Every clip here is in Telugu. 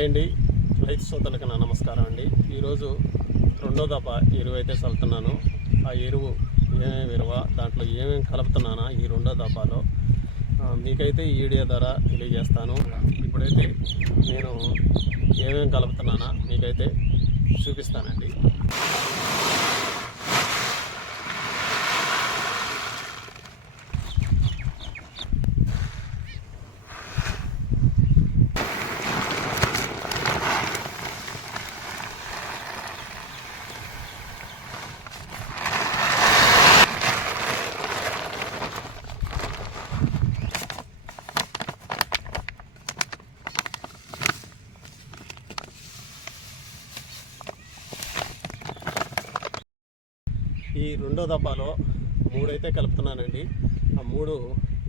హాయ్ అండి, రైతు సోదరులకు నా నమస్కారం అండి. ఈరోజు రెండో దఫ ఎరువు అయితే చల్లుతున్నాను. ఆ ఎరువు ఏమేమి ఎరువ, దాంట్లో ఏమేమి కలుపుతున్నానా ఈ రెండో దఫాలో మీకైతే ఈ వీడియో ద్వారా తెలియజేస్తాను. ఇప్పుడైతే నేను ఏమేమి కలుపుతున్నానా మీకైతే చూపిస్తానండి. ఈ రెండో దఫాలో 3 అయితే కలుపుతున్నానండి. ఆ 3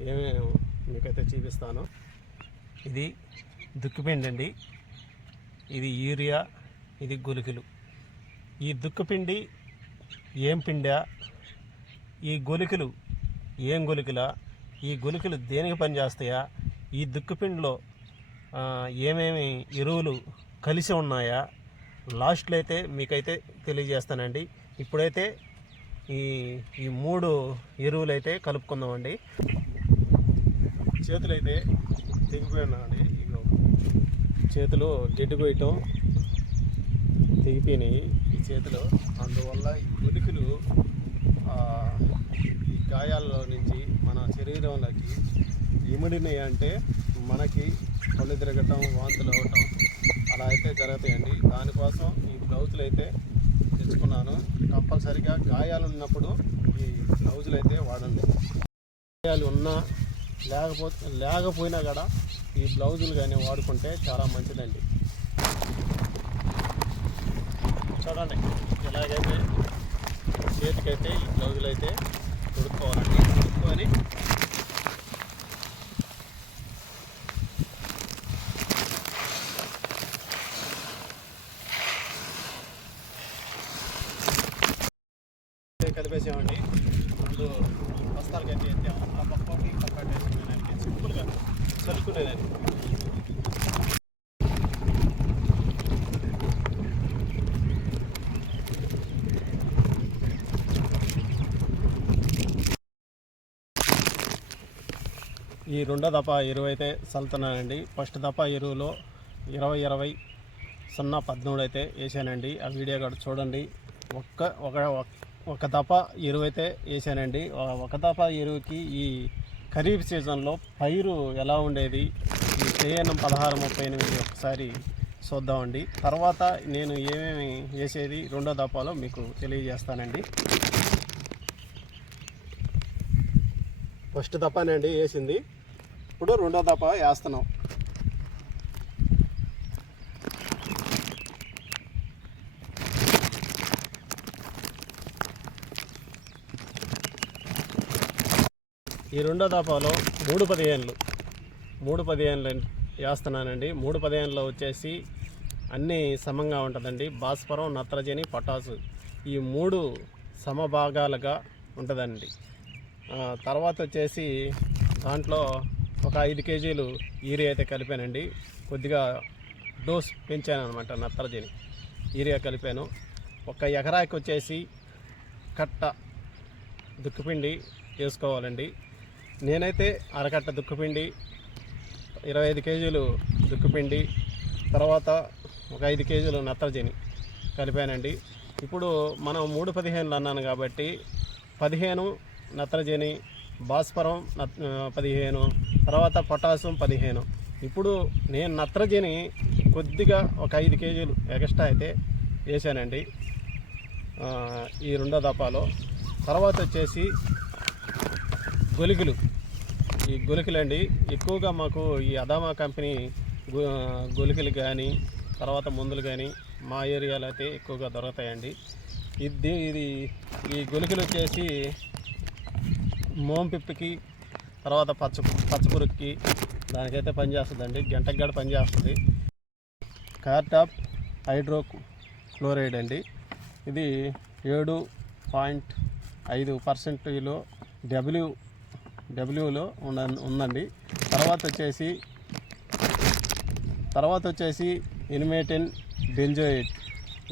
ఏమేమి మీకైతే చూపిస్తాను. ఇది దుక్కుపిండి అండి, ఇది యూరియా, ఇది గొలుకులు. ఈ దుక్కుపిండి ఏం పిండా, ఈ గొలుకులు ఏం గొలుకులా, ఈ గొలుకులు దేనికి పనిచేస్తాయా, ఈ దుక్కుపిండిలో ఏమేమి ఎరువులు కలిసి ఉన్నాయా, లాస్ట్లో అయితే మీకైతే తెలియజేస్తానండి. ఇప్పుడైతే ఈ 3 ఎరువులు అయితే కలుపుకుందామండి. చేతులు అయితే తెగిపోయినాయండి. ఇగో చేతులు గడ్డి పోయటం తెగిపోయినాయి ఈ చేతులు. అందువల్ల ఈ గొలుకులు ఈ గాయాల్లో నుంచి మన శరీరంలోకి ఇమిడినాయి అంటే మనకి కళ్ళు తిరగటం, వాంతులు అవ్వటం అలా అయితే జరుగుతాయండి. దానికోసం ఈ బ్లౌజులు అయితే తెచ్చుకున్నాను. కంపల్సరిగా గాయాలు ఉన్నప్పుడు ఈ బ్లౌజులు అయితే వాడండి. గాయాలు ఉన్నా లేకపోయినా కూడా ఈ బ్లౌజులు కానీ వాడుకుంటే చాలా మంచిదండి. చూడండి, ఇలాగైతే చేతికైతే ఈ బ్లౌజులు అయితే తొడుక్కోవాలండి. తొడుక్కొని కలిపేసామండి. ముందు బస్తాలకి అయితే ఎత్తాము. ఆ పక్కకి పక్కటేసుకునేదానికి సింపుల్గా చల్లుకునేదాన్ని. ఈ రెండో దఫ ఎరువు అయితే చల్లుతున్నానండి. ఫస్ట్ దఫ ఎరువులో 20-20-0-13 అయితే వేసానండి. ఆ వీడియో కూడా చూడండి. ఒక దఫ ఎరువు అయితే వేసానండి. ఒక దఫ ఎరువుకి ఈ ఖరీఫ్ సీజన్లో పైరు ఎలా ఉండేది, ఈ కేఎన్ఎం 1638 ఒకసారి చూద్దామండి. తర్వాత నేను ఏమేమి వేసేది రెండో దఫాలో మీకు తెలియజేస్తానండి. ఫస్ట్ దఫానండి వేసింది. ఇప్పుడు రెండో దఫా వేస్తున్నాం. ఈ రెండో దఫాలో 3-15 వేస్తున్నానండి. 3-15లో వచ్చేసి అన్నీ సమంగా ఉంటుందండి. భాస్వరం, నత్రజని, పొటాసు ఈ 3 సమభాగాలుగా ఉంటుందండి. తర్వాత వచ్చేసి దాంట్లో ఒక 5 కేజీలు యూరియా అయితే కలిపానండి. కొద్దిగా డోస్ పెంచాను అనమాట. నత్రజని యూరియా కలిపాను. ఒక ఎకరాకి వచ్చేసి కట్ట దుక్కుపిండి వేసుకోవాలండి. నేనైతే అరకట్ట దుక్కుపిండి, 25 కేజీలు దుక్కుపిండి, తర్వాత ఒక 5 కేజీలు నత్రజని కలిపానండి. ఇప్పుడు మనం 3-15 అన్నాను కాబట్టి 15 నత్రజని, భాస్వరం 15, తర్వాత పొటాషియం 15. ఇప్పుడు నేను నత్రజని కొద్దిగా ఒక 5 కేజీలు ఎక్స్ట్రా అయితే వేసానండి ఈ రెండో దఫాలో. తర్వాత వచ్చేసి గొలుకులు. ఈ గొలుకులండి ఎక్కువగా మాకు ఈ అదామా కంపెనీ గొలుకులు కానీ, తర్వాత మందులు కానీ మా ఏరియాలో అయితే ఎక్కువగా దొరుకుతాయండి. ఇది ఈ గొలుకులు వచ్చేసి మోంపిప్పికి, తర్వాత పచ్చపురుగుకి దానికైతే పనిచేస్తుందండి. గంటకు గడ పనిచేస్తుంది. కార్టాప్ హైడ్రోక్లోరైడ్ అండి. ఇది 7.5% డబ్ల్యూలో ఉందండి. తర్వాత వచ్చేసి ఇన్మేటిన్ బెంజోయేట్.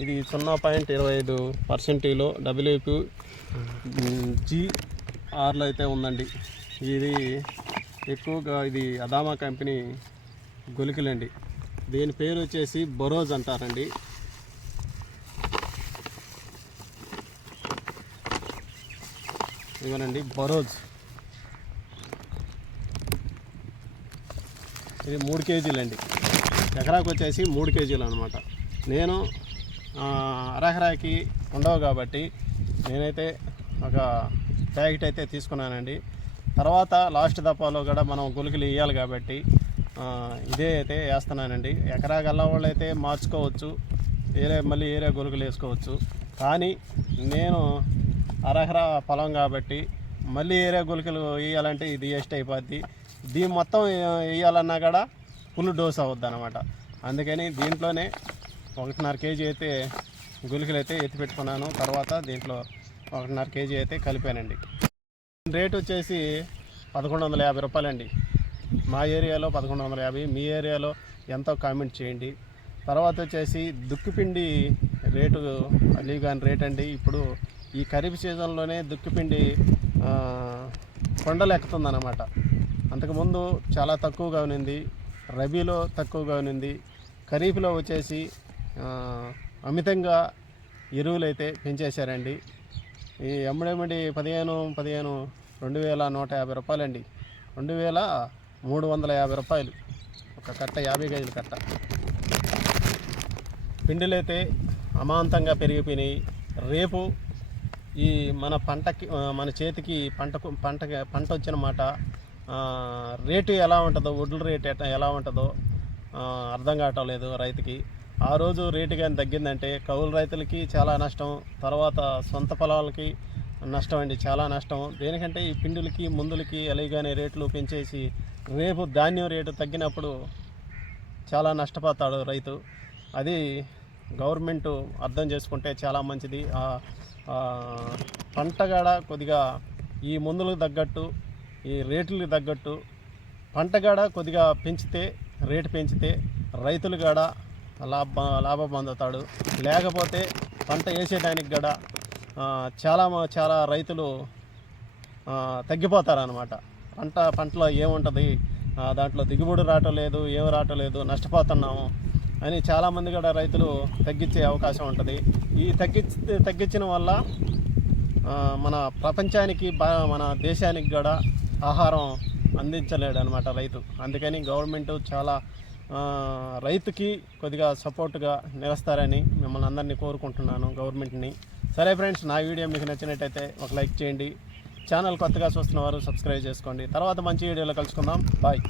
ఇది 0.25%లో WP-GRలో అయితే ఉందండి. ఇది ఎక్కువగా ఇది అదామా కంపెనీ గుళికలండి. దీని పేరు వచ్చేసి బొరోజ్ అంటారండి. ఇవనండి బొరోజ్. ఇది 3 కేజీలండి. ఎకరాకు వచ్చేసి 3 కేజీలు అనమాట. నేను అరహరాకి ఉండవు కాబట్టి నేనైతే ఒక ప్యాకెట్ అయితే తీసుకున్నానండి. తర్వాత లాస్ట్ దఫాలో కూడా మనం గుళికలు వేయాలి కాబట్టి ఇదే అయితే వేస్తున్నానండి. ఎకరా గల్లా వాళ్ళు అయితే మార్చుకోవచ్చు, మళ్ళీ ఏరే గుళికలు వేసుకోవచ్చు. కానీ నేను అరహర పొలం కాబట్టి మళ్ళీ ఏరే గుళికలు వేయాలంటే ఇది వేస్ట్ అయిపోద్ది. దీని మొత్తం వేయాలన్నా కూడా ఫుల్ డోస్ అవుద్ది అనమాట. అందుకని దీంట్లోనే 1.5 కేజీ అయితే గుళికలు అయితే ఎత్తి పెట్టుకున్నాను. తర్వాత దీంట్లో 1.5 కేజీ అయితే కలిపానండి. రేట్ వచ్చేసి 1150 రూపాయలండి. మా ఏరియాలో 1150. మీ ఏరియాలో ఎంతో కామెంట్ చేయండి. తర్వాత వచ్చేసి దుక్కిపిండి రేటు అలీగాని రేట్ అండి. ఇప్పుడు ఈ ఖరీఫ్ సీజన్లోనే దుక్కిపిండి కొండలు ఎక్కుతుందన్నమాట. అంతకుముందు చాలా తక్కువగా ఉన్నింది, రబీలో తక్కువగా ఉన్నింది. ఖరీఫ్లో వచ్చేసి అమితంగా ఎరువులు అయితే పెంచేశారండి. ఈ ఎమ్మడెమ్మడి 2150 రూపాయలండి. 2350 రూపాయలు ఒక కట్ట, 50 కేజీల కట్ట. పిండిలైతే అమాంతంగా పెరిగిపోయినాయి. రేపు ఈ మన పంటకి మన చేతికి పంట వచ్చిన మాట రేటు ఎలా ఉంటుందో, వడ్ల రేటు ఎలా ఉంటుందో అర్థం కావటం లేదు రైతుకి. ఆ రోజు రేటు కానీ తగ్గిందంటే కౌలు రైతులకి చాలా నష్టం, తర్వాత సొంత పొలాలకి నష్టం అండి, చాలా నష్టం. దేనికంటే ఈ పిండులకి మందులకి అలాగే రేట్లు పెంచేసి రేపు ధాన్యం రేటు తగ్గినప్పుడు చాలా నష్టపోతాడు రైతు. అది గవర్నమెంట్ అర్థం చేసుకుంటే చాలా మంచిది. పంటగాడ కొద్దిగా ఈ మందులకు తగ్గట్టు, ఈ రేట్లకు తగ్గట్టు పంటగాడ కొద్దిగా పెంచితే, రేటు పెంచితే రైతులు కాడ లాభం పొందుతాడు. లేకపోతే పంట వేసేదానికి కూడా చాలా రైతులు తగ్గిపోతారనమాట. పంటలో ఏముంటుంది, దాంట్లో దిగుబడి రావటం లేదు, ఏమి రావటం లేదు, నష్టపోతున్నాము అని చాలామంది కూడా రైతులు తగ్గించే అవకాశం ఉంటుంది. ఈ తగ్గించిన వల్ల మన ప్రపంచానికి మన దేశానికి కూడా ఆహారం అందించలేడు అనమాట రైతు. అందుకని గవర్నమెంట్ చాలా రైతుకి కొద్దిగా సపోర్ట్గా నిలుస్తారని మిమ్మల్ని అందరినీ కోరుకుంటున్నాను, గవర్నమెంట్ని. సరే ఫ్రెండ్స్, నా వీడియో మీకు నచ్చినట్టయితే ఒక లైక్ చేయండి. ఛానల్ కొత్తగా చూస్తున్న వారు సబ్స్క్రైబ్ చేసుకోండి. తర్వాత మంచి వీడియోలో కలుసుకుందాం. బాయ్.